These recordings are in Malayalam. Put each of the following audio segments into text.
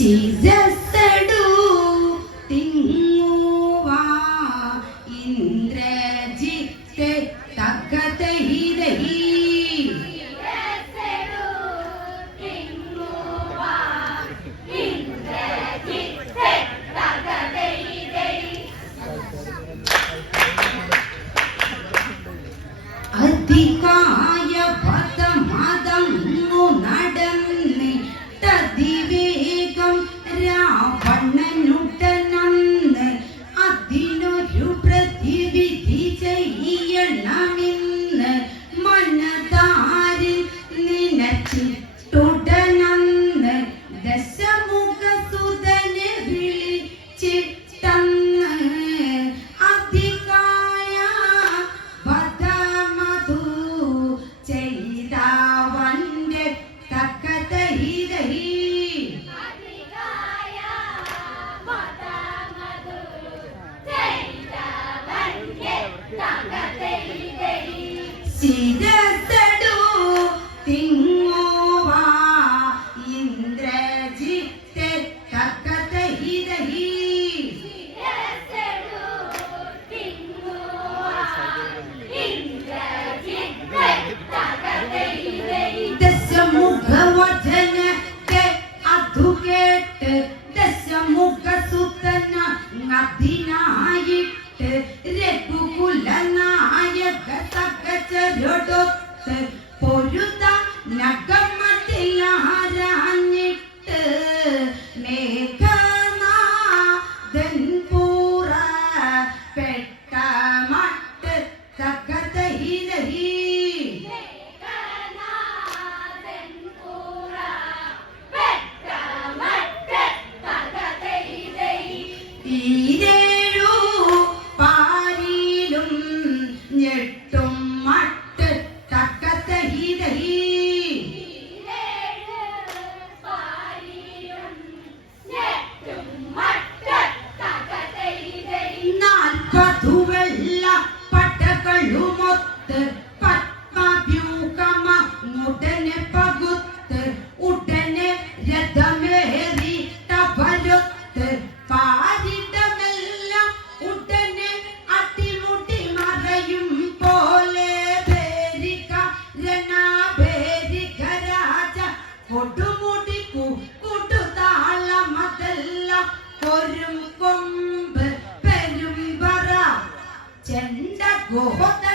Jesus. 几个 Chân đã.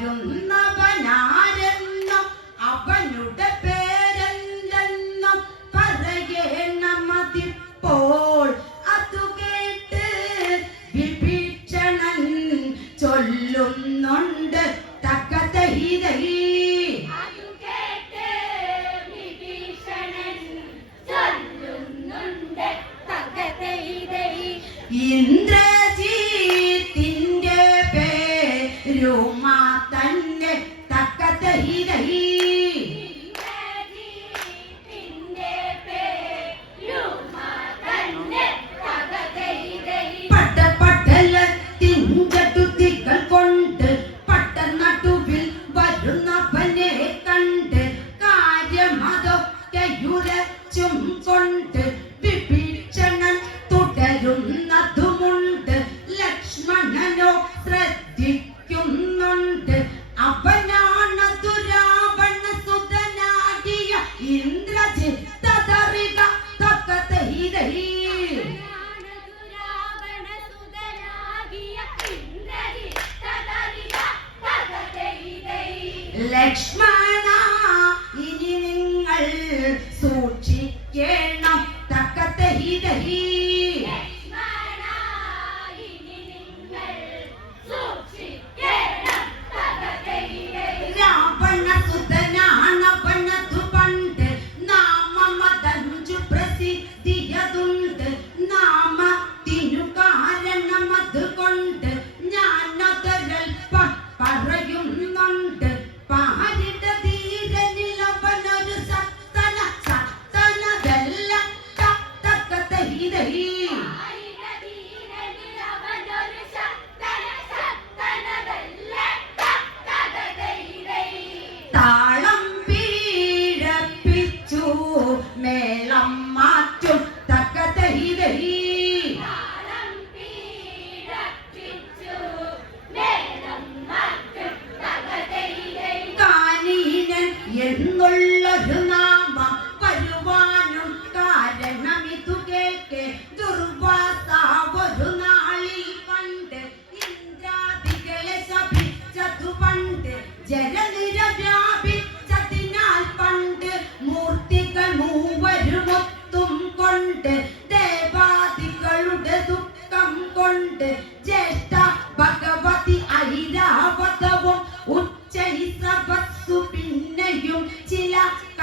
나름 나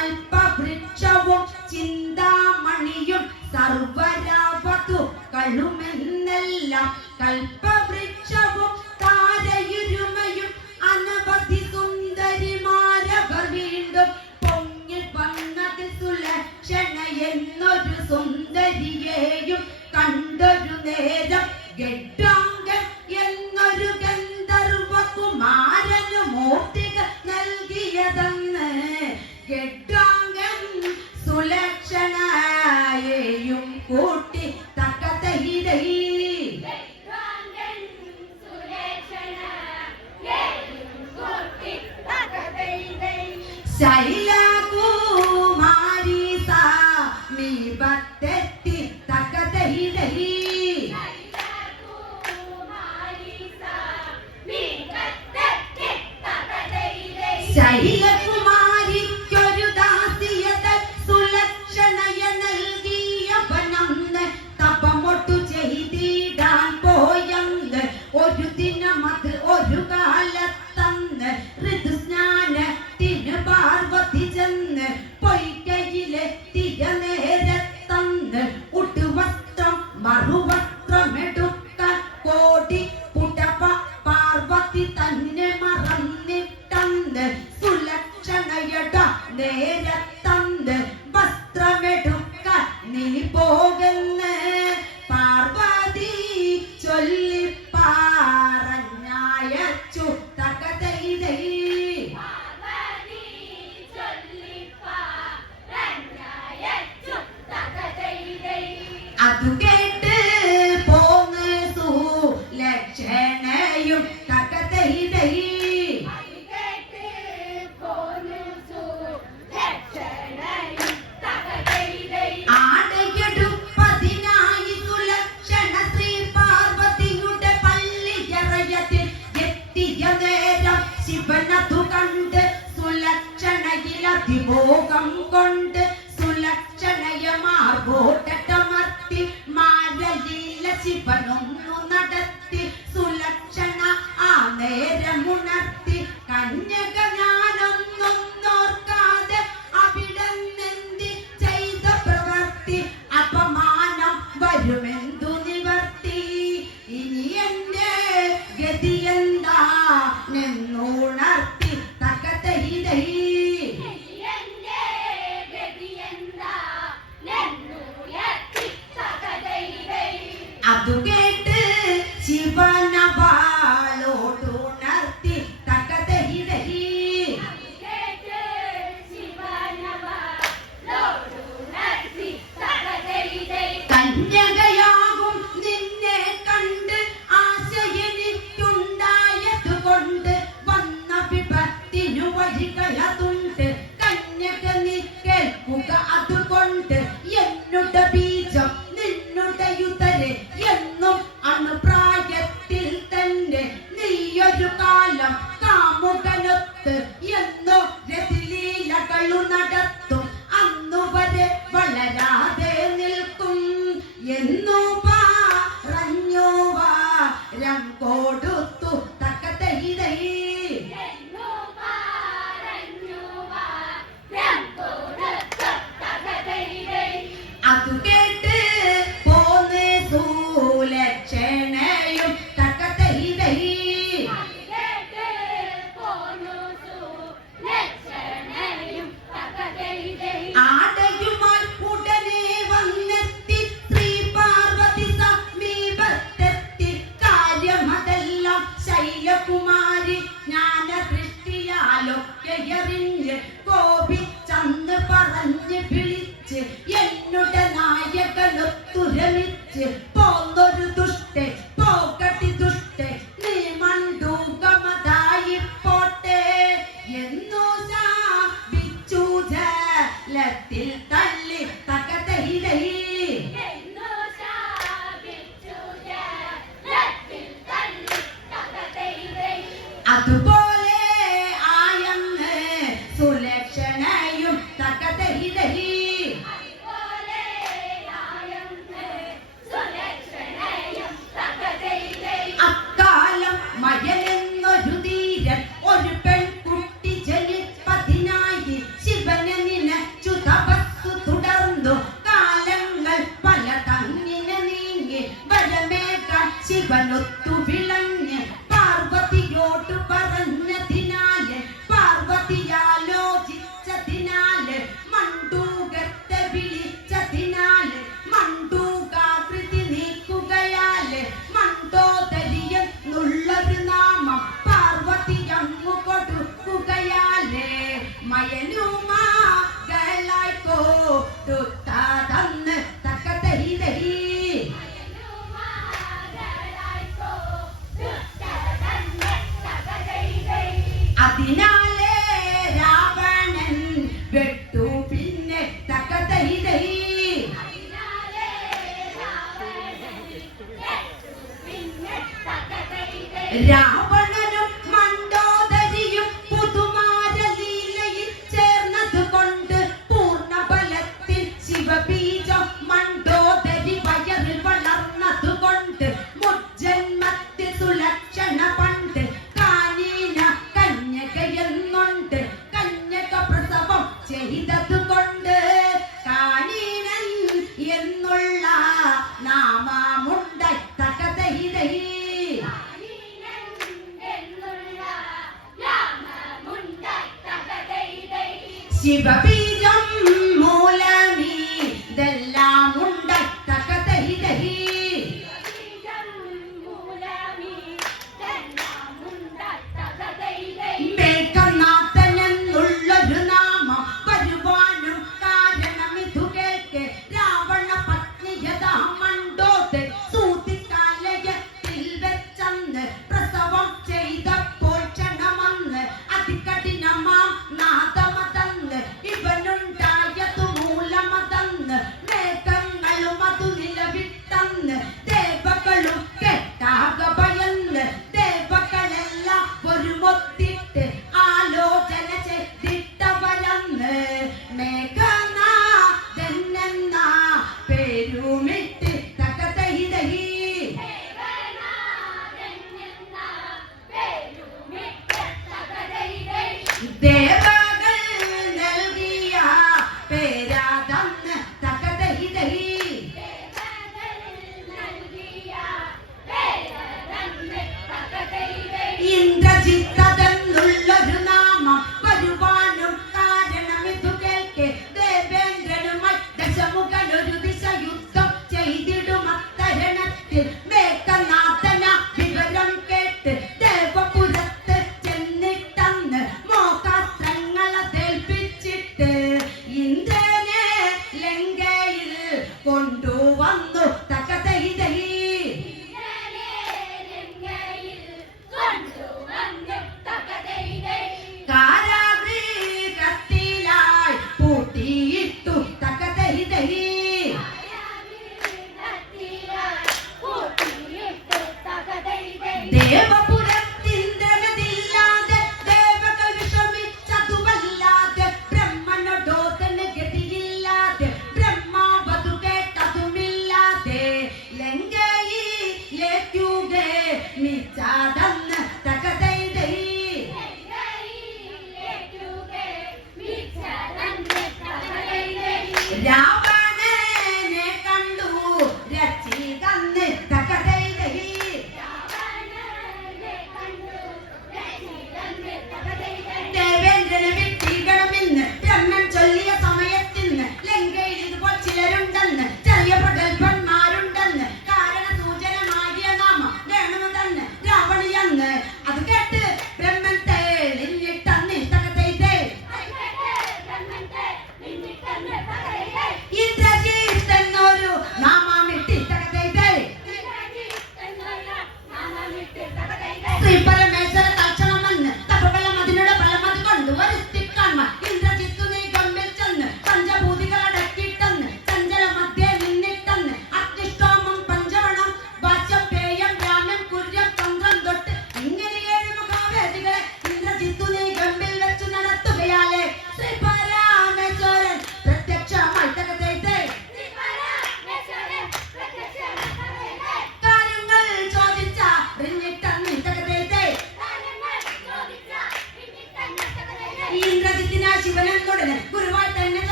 അല്പ തച്ചു തകതയിടയിൽ അതിഭോഗം കൊണ്ട് സുലക്ഷണയ മാർഗോട്ടമർത്തി മാരലീല ശിവൻ Abdul K. ലത്തിൽ തള്ളി തക്കത്തൈ തൈ അതുപോലെ tu vir